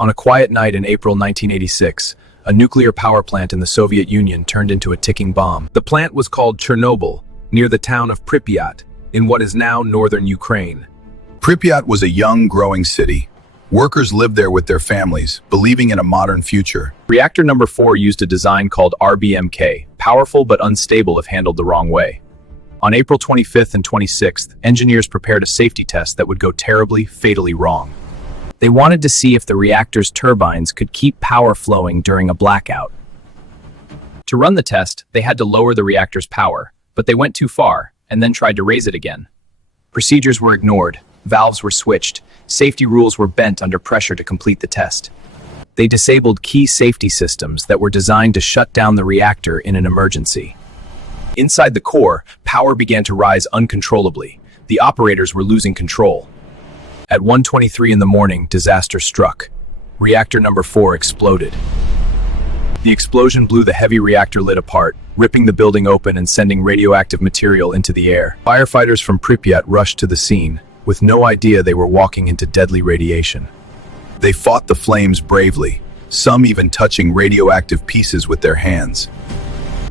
On a quiet night in April 1986, a nuclear power plant in the Soviet Union turned into a ticking bomb. The plant was called Chernobyl, near the town of Pripyat, in what is now northern Ukraine. Pripyat was a young, growing city. Workers lived there with their families, believing in a modern future. Reactor number 4 used a design called RBMK, powerful but unstable if handled the wrong way. On April 25th and 26th, engineers prepared a safety test that would go terribly, fatally wrong. They wanted to see if the reactor's turbines could keep power flowing during a blackout. To run the test, they had to lower the reactor's power, but they went too far and then tried to raise it again. Procedures were ignored, valves were switched, safety rules were bent under pressure to complete the test. They disabled key safety systems that were designed to shut down the reactor in an emergency. Inside the core, power began to rise uncontrollably. The operators were losing control. At 1:23 in the morning, disaster struck. Reactor number 4 exploded. The explosion blew the heavy reactor lid apart, ripping the building open and sending radioactive material into the air. Firefighters from Pripyat rushed to the scene, with no idea they were walking into deadly radiation. They fought the flames bravely, some even touching radioactive pieces with their hands.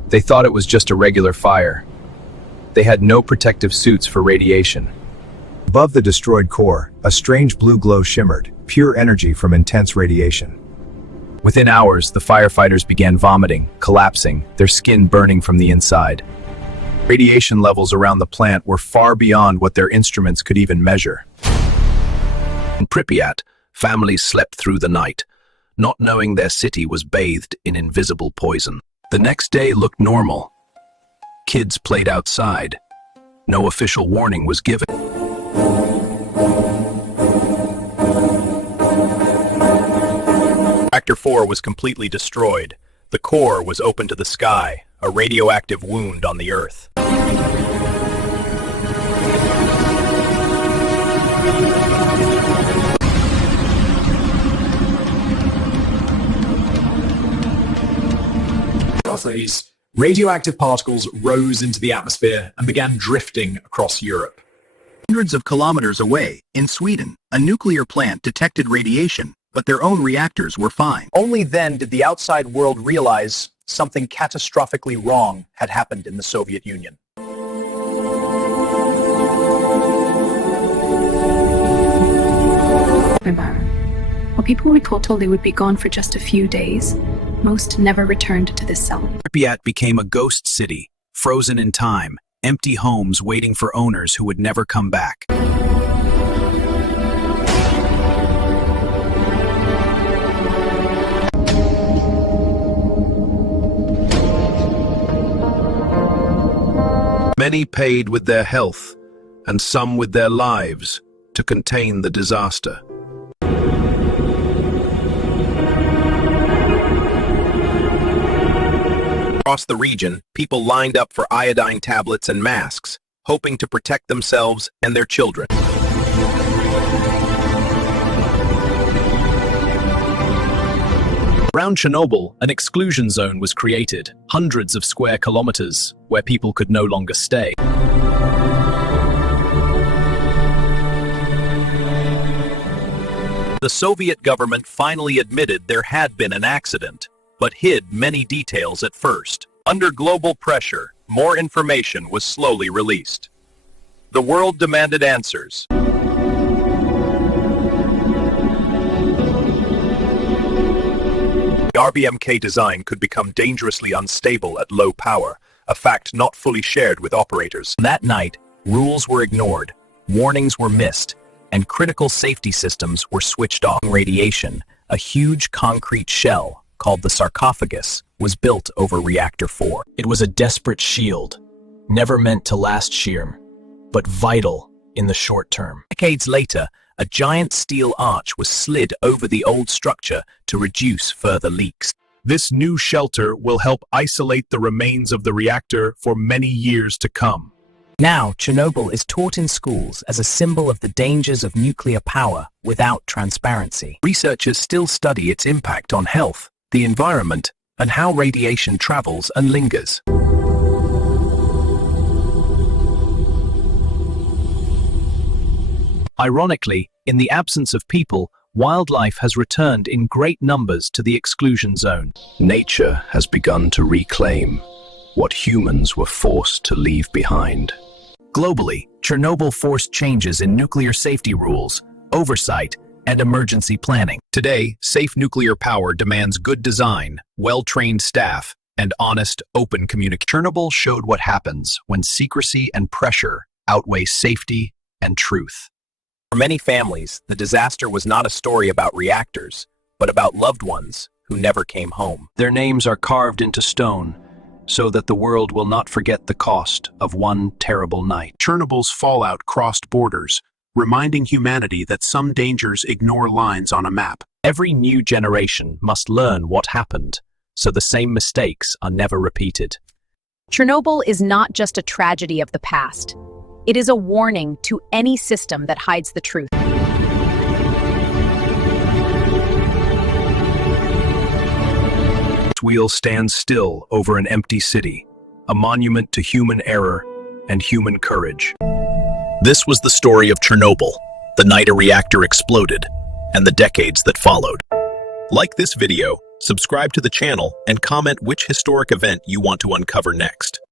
They thought it was just a regular fire. They had no protective suits for radiation. Above the destroyed core, a strange blue glow shimmered, pure energy from intense radiation. Within hours, the firefighters began vomiting, collapsing, their skin burning from the inside. Radiation levels around the plant were far beyond what their instruments could even measure. In Pripyat, families slept through the night, not knowing their city was bathed in invisible poison. The next day looked normal. Kids played outside. No official warning was given. Reactor 4 was completely destroyed. The core was open to the sky, a radioactive wound on the Earth. Radioactive particles rose into the atmosphere and began drifting across Europe. Hundreds of kilometers away, in Sweden, a nuclear plant detected radiation, but their own reactors were fine. Only then did the outside world realize something catastrophically wrong had happened in the Soviet Union. While people were told they would be gone for just a few days, most never returned to this cell. Pripyat became a ghost city, frozen in time, empty homes waiting for owners who would never come back. Many paid with their health, and some with their lives, to contain the disaster. Across the region, people lined up for iodine tablets and masks, hoping to protect themselves and their children. Around Chernobyl, an exclusion zone was created, hundreds of square kilometers, where people could no longer stay. The Soviet government finally admitted there had been an accident, but hid many details at first. Under global pressure, more information was slowly released. The world demanded answers. The RBMK design could become dangerously unstable at low power, a fact not fully shared with operators. That night, rules were ignored, warnings were missed, and critical safety systems were switched off. Radiation, a huge concrete shell, called the sarcophagus, was built over Reactor 4. It was a desperate shield, never meant to last sheer, but vital in the short term. Decades later, a giant steel arch was slid over the old structure to reduce further leaks. This new shelter will help isolate the remains of the reactor for many years to come. Now, Chernobyl is taught in schools as a symbol of the dangers of nuclear power without transparency. Researchers still study its impact on health, the environment, and how radiation travels and lingers. Ironically, in the absence of people, Wildlife has returned in great numbers to the exclusion zone. Nature has begun to reclaim what humans were forced to leave behind. Globally, Chernobyl forced changes in nuclear safety rules, oversight, and emergency planning. Today, safe nuclear power demands good design, well-trained staff, and honest, open communication. Chernobyl showed what happens when secrecy and pressure outweigh safety and truth. For many families, the disaster was not a story about reactors, but about loved ones who never came home. Their names are carved into stone so that the world will not forget the cost of one terrible night. Chernobyl's fallout crossed borders, reminding humanity that some dangers ignore lines on a map. Every new generation must learn what happened, so the same mistakes are never repeated. Chernobyl is not just a tragedy of the past. It is a warning to any system that hides the truth. This wheel stands still over an empty city, a monument to human error and human courage. This was the story of Chernobyl, the night a reactor exploded, and the decades that followed. Like this video, subscribe to the channel, and comment which historic event you want to uncover next.